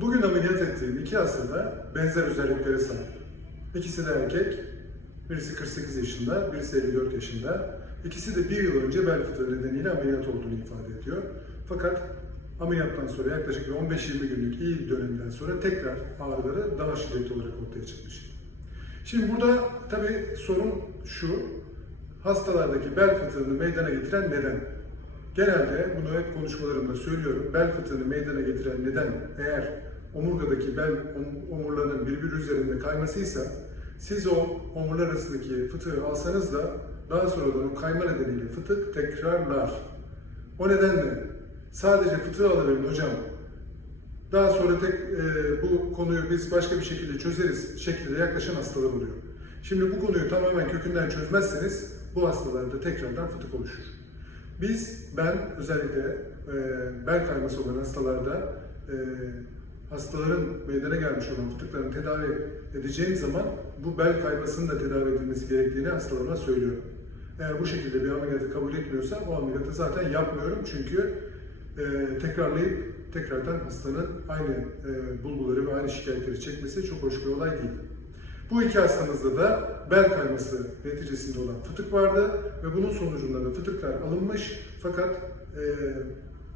Bugün ameliyat ettiğim iki hasta da benzer özelliklere sahip. İkisi de erkek, birisi 48 yaşında, birisi 54 yaşında. İkisi de bir yıl önce bel fıtığı nedeniyle ameliyat olduğunu ifade ediyor. Fakat ameliyattan sonra yaklaşık bir 15-20 günlük iyi bir dönemden sonra tekrar ağrıları daha şiddetli olarak ortaya çıkmış. Şimdi burada tabii sorun şu, hastalardaki bel fıtığını meydana getiren neden? Genelde bunu hep konuşmalarımda söylüyorum. Bel fıtığını meydana getiren neden eğer omurgadaki bel om- omurlarının birbiri üzerinde kaymasıysa siz o omurlar arasındaki fıtığı alsanız da daha sonradan o kayma nedeniyle fıtık tekrarlar. O nedenle sadece fıtığı alıverin hocam. Daha sonra tek e, bu konuyu biz başka bir şekilde çözeriz şeklinde yaklaşan hastalar oluyor. Şimdi bu konuyu tamamen kökünden çözmezseniz bu hastalarda tekrardan fıtık oluşur. Biz, ben özellikle e, bel kayması olan hastalarda e, hastaların meydana gelmiş olan fıtıklarını tedavi edeceğim zaman bu bel kaymasının da tedavi edilmesi gerektiğini hastalarıma söylüyorum. Eğer bu şekilde bir ameliyatı kabul etmiyorsa o ameliyatı zaten yapmıyorum çünkü e, tekrarlayıp tekrardan hastanın aynı e, bulguları ve aynı şikayetleri çekmesi çok hoş bir olay değil. Bu iki hastamızda da bel kayması neticesinde olan fıtık vardı ve bunun sonucunda da fıtıklar alınmış fakat e,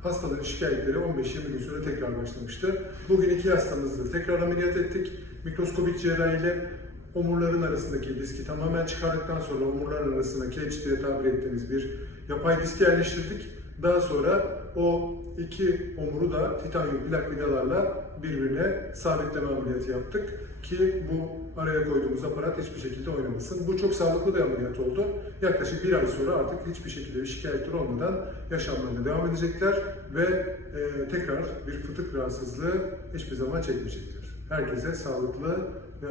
hastaların şikayetleri 15-20 gün sonra tekrar başlamıştı. Bugün iki hastamızı tekrar ameliyat ettik. Mikroskobik cerrahiyle omurların arasındaki diski tamamen çıkardıktan sonra omurların arasına keç diye tabir ettiğimiz bir yapay disk yerleştirdik. Daha sonra o iki omuru da titanyum plak vidalarla birbirine sabitleme ameliyatı yaptık ki bu araya koyduğumuz aparat hiçbir şekilde oynamasın. Bu çok sağlıklı bir ameliyat oldu. Yaklaşık bir ay sonra artık hiçbir şekilde bir şikayetleri olmadan yaşamlarına devam edecekler ve e, tekrar bir fıtık rahatsızlığı hiçbir zaman çekmeyecekler. Herkese sağlıklı ve